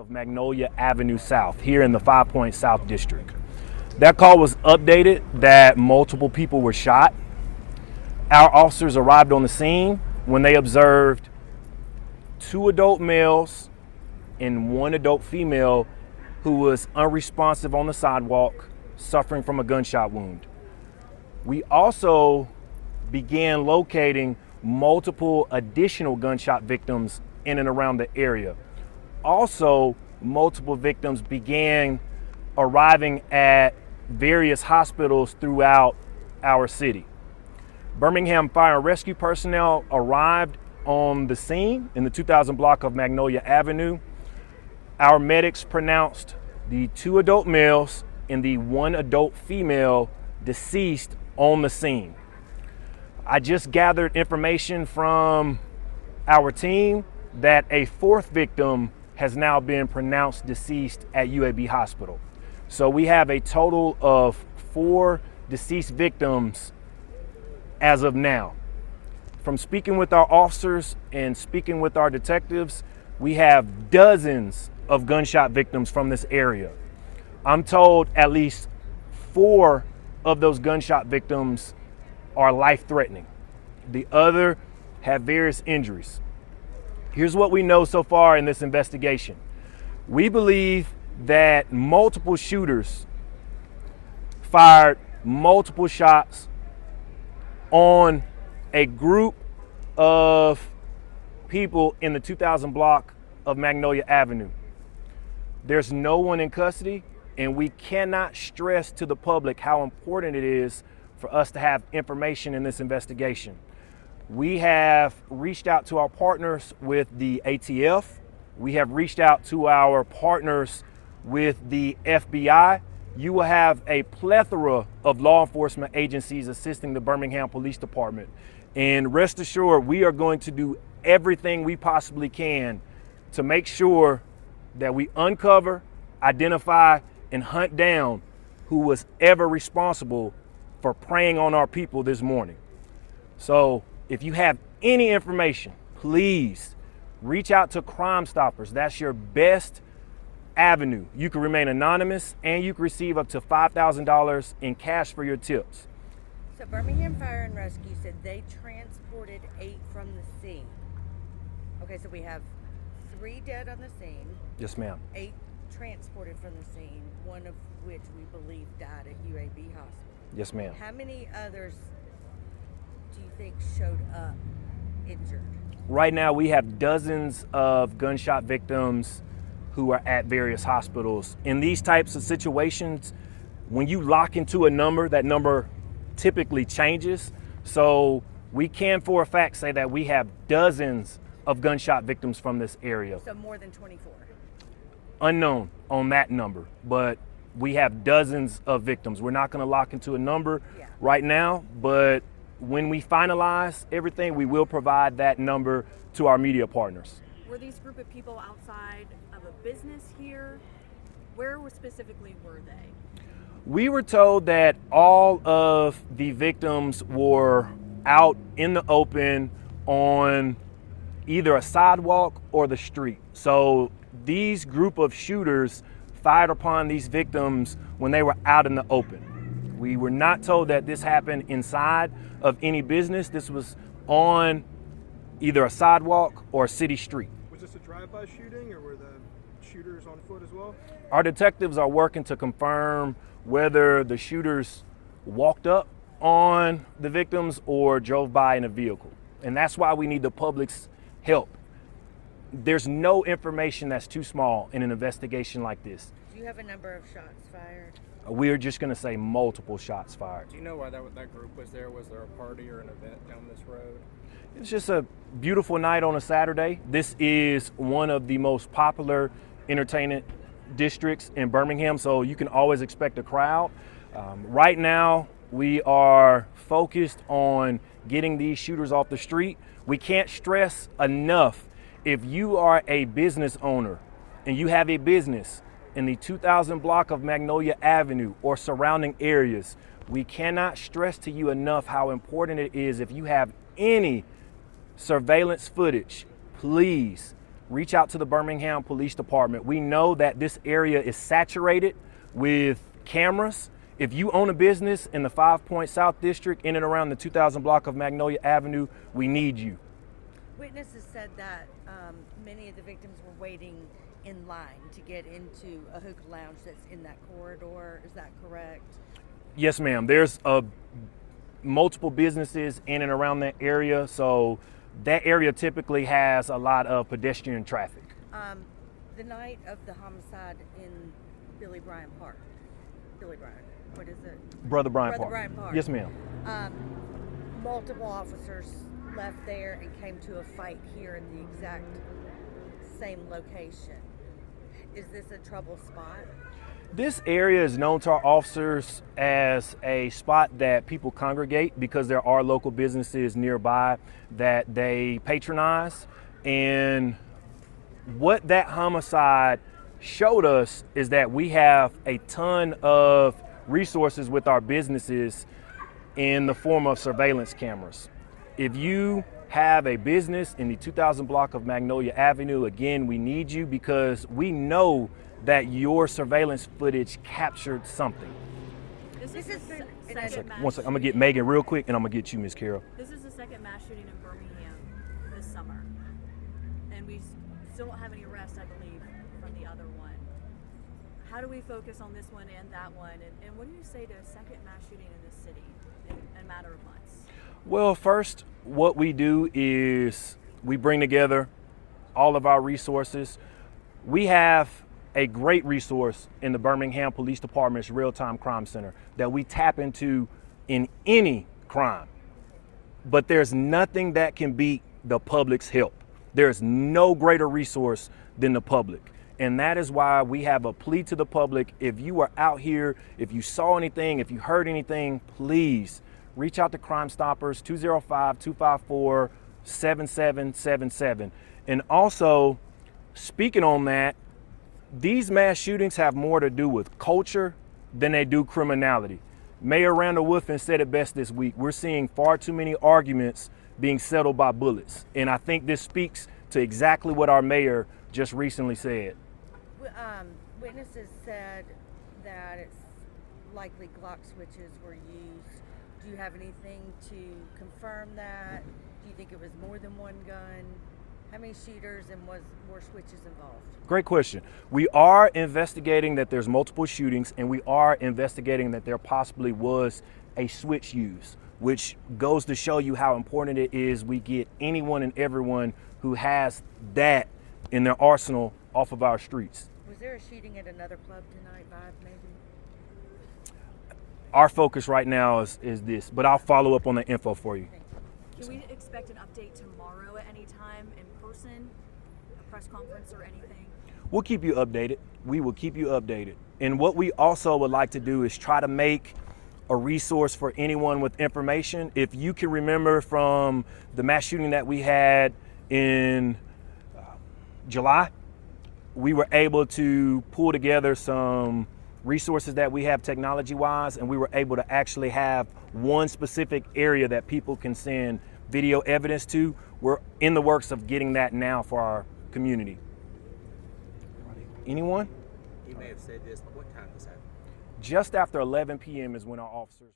of Magnolia Avenue South here in the 5 Point South District. That call was updated that multiple people were shot. Our officers arrived on the scene when they observed 2 adult males and 1 adult female who was unresponsive on the sidewalk, suffering from a gunshot wound. We also began locating multiple additional gunshot victims in and around the area. Also, multiple victims began arriving at various hospitals throughout our city. Birmingham Fire and Rescue personnel arrived on the scene in the 2000 block of Magnolia Avenue. Our medics pronounced the 2 adult males and the 1 adult female deceased on the scene. I just gathered information from our team that a 4th victim has now been pronounced deceased at UAB Hospital. So we have a total of 4 deceased victims as of now. From speaking with our officers and speaking with our detectives, we have dozens of gunshot victims from this area. I'm told at least 4 of those gunshot victims are life-threatening. The other have various injuries. Here's what we know so far in this investigation. We believe that multiple shooters fired multiple shots on a group of people in the 2000 block of Magnolia Avenue. There's no one in custody, and we cannot stress to the public how important it is for us to have information in this investigation. We have reached out to our partners with the ATF. We have reached out to our partners with the FBI. You will have a plethora of law enforcement agencies assisting the Birmingham Police Department. And rest assured, we are going to do everything we possibly can to make sure that we uncover, identify, and hunt down who was ever responsible for preying on our people this morning. So if you have any information, please reach out to Crime Stoppers. That's your best avenue. You can remain anonymous and you can receive up to $5,000 in cash for your tips. So Birmingham Fire and Rescue said they transported 8 from the scene. Okay, so we have 3 dead on the scene. Yes, ma'am. 8 transported from the scene, 1 of which we believe died at UAB Hospital. Yes, ma'am. How many others do you think showed up injured? Right now, we have dozens of gunshot victims who are at various hospitals. In these types of situations, when you lock into a number, that number typically changes. So we can for a fact say that we have dozens of gunshot victims from this area. So more than 24? Unknown on that number, but we have dozens of victims. We're not going to lock into a number right now, but when we finalize everything, we will provide that number to our media partners. Were these group of people outside of a business here? Where specifically were they? We were told that all of the victims were out in the open on either a sidewalk or the street. So these group of shooters fired upon these victims when they were out in the open. We were not told that this happened inside of any business. This was on either a sidewalk or a city street. Was this a drive-by shooting, or were the shooters on foot as well? Our detectives are working to confirm whether the shooters walked up on the victims or drove by in a vehicle. And that's why we need the public's help. There's no information that's too small in an investigation like this. Do you have a number of shots fired? We're just going to say multiple shots fired. Do you know why that group was there? Was there a party or an event down this road? It's just a beautiful night on a Saturday. This is one of the most popular entertainment districts in Birmingham, so you can always expect a crowd. Right now, we are focused on getting these shooters off the street. We can't stress enough, if you are a business owner and you have a business in the 2000 block of Magnolia Avenue or surrounding areas, we cannot stress to you enough how important it is. If you have any surveillance footage, please reach out to the Birmingham Police Department. We know that this area is saturated with cameras. If you own a business in the 5 Point South District, in and around the 2000 block of Magnolia Avenue, we need you. Witnesses said that many of the victims were waiting in line to get into a hookah lounge that's in that corridor. Is that correct? Yes, ma'am. There's multiple businesses in and around that area, so that area typically has a lot of pedestrian traffic. The night of the homicide in Billy Bryan Park. Billy Bryan, what is it? Brother Bryan Brother Park. Bryan Park. Yes, ma'am. Multiple officers left there and came to a fight here in the exact same location. Is this a trouble spot? This area is known to our officers as a spot that people congregate because there are local businesses nearby that they patronize. And what that homicide showed us is that we have a ton of resources with our businesses in the form of surveillance cameras. If you have a business in the 2000 block of Magnolia Avenue, again, we need you because we know that your surveillance footage captured something. This is has the been second second- mass One second, I'm gonna get shooting. Megan real quick and I'm gonna get you, Miss Carol. This is the second mass shooting in Birmingham this summer, and we still don't have any arrests, I believe, from the other one. How do we focus on this one and that one, and what do you say to a second mass shooting in this city in a matter of months? Well, first, what we do is we bring together all of our resources. We have a great resource in the Birmingham Police Department's Real-Time Crime Center that we tap into in any crime. But there's nothing that can beat the public's help. There's no greater resource than the public. And that is why we have a plea to the public. If you are out here, if you saw anything, if you heard anything, please reach out to Crime Stoppers, 205-254-7777. And also, speaking on that, these mass shootings have more to do with culture than they do criminality. Mayor Randall Wolfen said it best this week. We're seeing far too many arguments being settled by bullets. And I think this speaks to exactly what our mayor just recently said. Witnesses said that it's likely Glock switches were used. Do you have anything to confirm that? Do you think it was more than one gun? How many shooters and were switches involved? Great question. We are investigating that there's multiple shootings, and we are investigating that there possibly was a switch used, which goes to show you how important it is we get anyone and everyone who has that in their arsenal off of our streets. Was there a shooting at another club tonight, Vibe, maybe? Our focus right now is this, but I'll follow up on the info for you. Can we expect an update tomorrow at any time in person, a press conference or anything? We'll keep you updated. We will keep you updated. And what we also would like to do is try to make a resource for anyone with information. If you can remember from the mass shooting that we had in July, we were able to pull together some resources that we have technology-wise, and we were able to actually have one specific area that people can send video evidence to. We're in the works of getting that now for our community. Anyone? You may have said this, but what time was that? Just after 11 p.m. is when our officers...